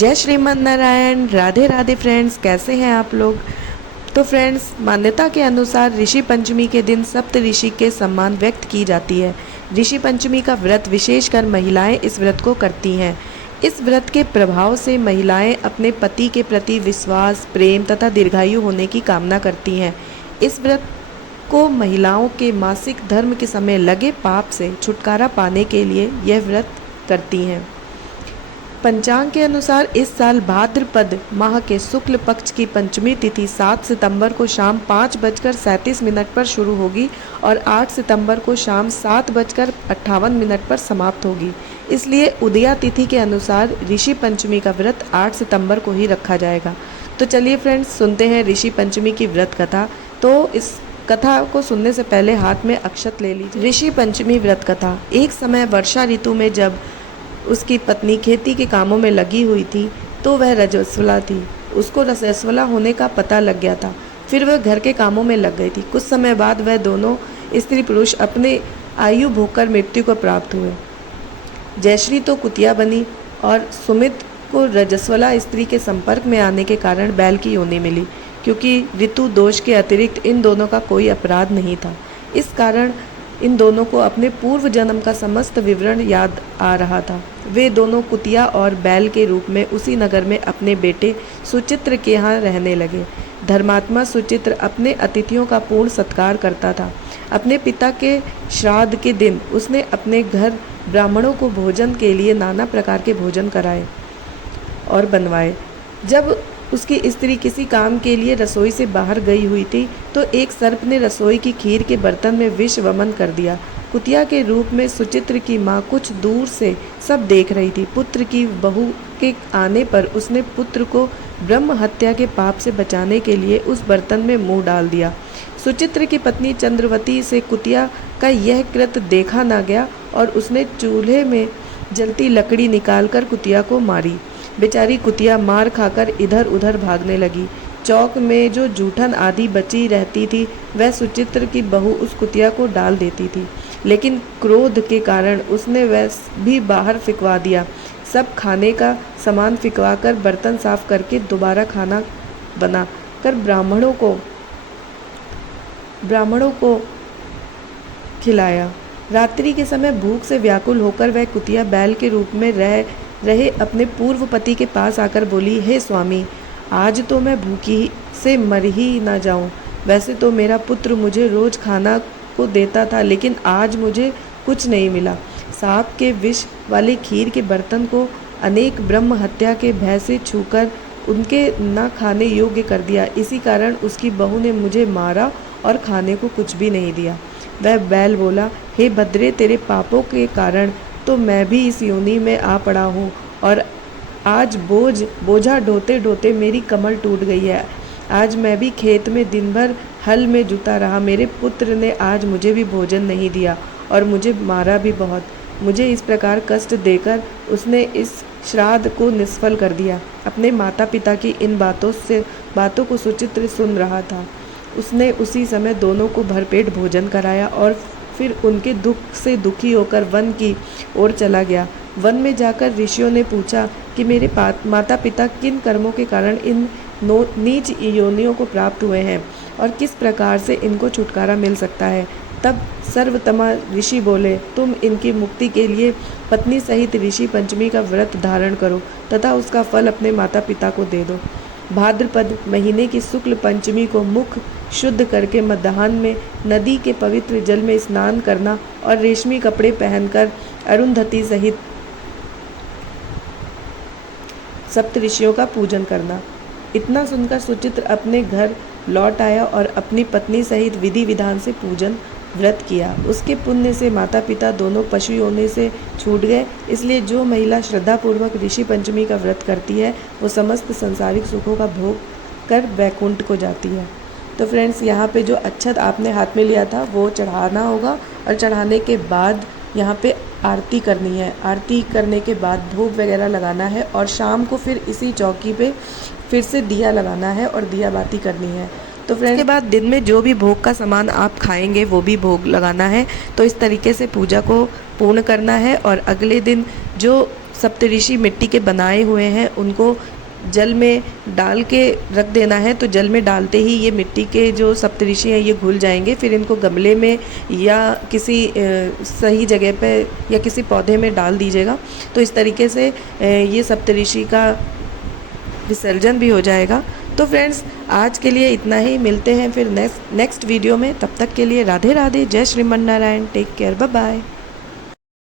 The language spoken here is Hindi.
जय श्रीमन नारायण। राधे राधे फ्रेंड्स, कैसे हैं आप लोग। तो फ्रेंड्स, मान्यता के अनुसार ऋषि पंचमी के दिन सप्त ऋषि के सम्मान व्यक्त की जाती है। ऋषि पंचमी का व्रत विशेषकर महिलाएं इस व्रत को करती हैं। इस व्रत के प्रभाव से महिलाएं अपने पति के प्रति विश्वास, प्रेम तथा दीर्घायु होने की कामना करती हैं। इस व्रत को महिलाओं के मासिक धर्म के समय लगे पाप से छुटकारा पाने के लिए यह व्रत करती हैं। पंचांग के अनुसार इस साल भाद्रपद माह के शुक्ल पक्ष की पंचमी तिथि 7 सितंबर को शाम 5:37 पर शुरू होगी और 8 सितंबर को शाम 7:58 पर समाप्त होगी। इसलिए उदया तिथि के अनुसार ऋषि पंचमी का व्रत 8 सितंबर को ही रखा जाएगा। तो चलिए फ्रेंड्स, सुनते हैं ऋषि पंचमी की व्रत कथा। तो इस कथा को सुनने से पहले हाथ में अक्षत ले लीजिए। ऋषि पंचमी व्रत कथा। एक समय वर्षा ऋतु में जब उसकी पत्नी खेती के कामों में लगी हुई थी तो वह रजस्वला थी। उसको रजस्वला होने का पता लग गया था। फिर वह घर के कामों में लग गई थी। कुछ समय बाद वह दोनों स्त्री पुरुष अपने आयु भोगकर मृत्यु को प्राप्त हुए। जयश्री तो कुतिया बनी और सुमित को रजस्वला स्त्री के संपर्क में आने के कारण बैल की योनि मिली, क्योंकि ऋतु दोष के अतिरिक्त इन दोनों का कोई अपराध नहीं था। इस कारण इन दोनों को अपने पूर्व जन्म का समस्त विवरण याद आ रहा था। वे दोनों कुतिया और बैल के रूप में उसी नगर में अपने बेटे सुचित्र के यहाँ रहने लगे। धर्मात्मा सुचित्र अपने अतिथियों का पूर्ण सत्कार करता था। अपने पिता के श्राद्ध के दिन उसने अपने घर ब्राह्मणों को भोजन के लिए नाना प्रकार के भोजन कराए और बनवाए। जब उसकी स्त्री किसी काम के लिए रसोई से बाहर गई हुई थी तो एक सर्प ने रसोई की खीर के बर्तन में विष वमन कर दिया। कुतिया के रूप में सुचित्र की माँ कुछ दूर से सब देख रही थी। पुत्र की बहू के आने पर उसने पुत्र को ब्रह्म हत्या के पाप से बचाने के लिए उस बर्तन में मुंह डाल दिया। सुचित्र की पत्नी चंद्रवती से कुतिया का यह कृत्य देखा न गया और उसने चूल्हे में जलती लकड़ी निकालकर कुतिया को मारी। बेचारी कुतिया मार खाकर इधर उधर भागने लगी। चौक में जो जूठन आदि बची रहती थी वह सुचित्र की बहू उस कुतिया को डाल देती थी, लेकिन क्रोध के कारण उसने वह भी बाहर फिकवा दिया। सब खाने का सामान फिकवाकर बर्तन साफ करके दोबारा खाना बना कर ब्राह्मणों को खिलाया। रात्रि के समय भूख से व्याकुल होकर वह कुतिया बैल के रूप में रहे अपने पूर्व पति के पास आकर बोली, हे स्वामी, आज तो मैं भूखी से मर ही ना जाऊं। वैसे तो मेरा पुत्र मुझे रोज खाना को देता था, लेकिन आज मुझे कुछ नहीं मिला। सांप के विष वाले खीर के बर्तन को अनेक ब्रह्म हत्या के भय से छूकर उनके न खाने योग्य कर दिया। इसी कारण उसकी बहू ने मुझे मारा और खाने को कुछ भी नहीं दिया। वह बैल बोला, हे भद्रे, तेरे पापों के कारण तो मैं भी इस योनि में आ पड़ा हूँ और आज बोझा ढोते ढोते मेरी कमर टूट गई है। आज मैं भी खेत में दिन भर हल में जुटा रहा। मेरे पुत्र ने आज मुझे भी भोजन नहीं दिया और मुझे मारा भी बहुत। मुझे इस प्रकार कष्ट देकर उसने इस श्राद्ध को निष्फल कर दिया। अपने माता पिता की इन बातों को सुचित्र सुन रहा था। उसने उसी समय दोनों को भरपेट भोजन कराया और फिर उनके दुख से दुखी होकर वन की ओर चला गया। वन में जाकर ऋषियों ने पूछा कि मेरे माता पिता किन कर्मों के कारण इन नीच योनियों को प्राप्त हुए हैं और किस प्रकार से इनको छुटकारा मिल सकता है। तब सर्वतमा ऋषि बोले, तुम इनकी मुक्ति के लिए पत्नी सहित ऋषि पंचमी का व्रत धारण करो तथा उसका फल अपने माता पिता को दे दो। भाद्रपद महीने की शुक्ल पंचमी को मुख शुद्ध करके मध्याह्न में नदी के पवित्र जल में स्नान करना और रेशमी कपड़े पहनकर अरुंधति सहित सप्तऋषियों का पूजन करना। इतना सुनकर सुचित्र अपने घर लौट आया और अपनी पत्नी सहित विधि विधान से पूजन व्रत किया। उसके पुण्य से माता पिता दोनों पशु योनि से छूट गए। इसलिए जो महिला श्रद्धापूर्वक ऋषि पंचमी का व्रत करती है वो समस्त संसारिक सुखों का भोग कर वैकुंठ को जाती है। तो फ्रेंड्स, यहाँ पे जो अक्षत आपने हाथ में लिया था वो चढ़ाना होगा और चढ़ाने के बाद यहाँ पे आरती करनी है। आरती करने के बाद भोग वगैरह लगाना है और शाम को फिर इसी चौकी पे फिर से दिया लगाना है और दिया बाती करनी है। तो फ्रेंड्स, के बाद दिन में जो भी भोग का सामान आप खाएंगे वो भी भोग लगाना है। तो इस तरीके से पूजा को पूर्ण करना है और अगले दिन जो सप्तऋषि मिट्टी के बनाए हुए हैं उनको जल में डाल के रख देना है। तो जल में डालते ही ये मिट्टी के जो सप्तऋषि हैं ये घुल जाएंगे। फिर इनको गमले में या किसी सही जगह पे या किसी पौधे में डाल दीजिएगा। तो इस तरीके से ये सप्तऋषि का विसर्जन भी हो जाएगा। तो फ्रेंड्स आज के लिए इतना ही, मिलते हैं फिर नेक्स्ट वीडियो में। तब तक के लिए राधे राधे, जय Shriman Narayan, take care, bye bye.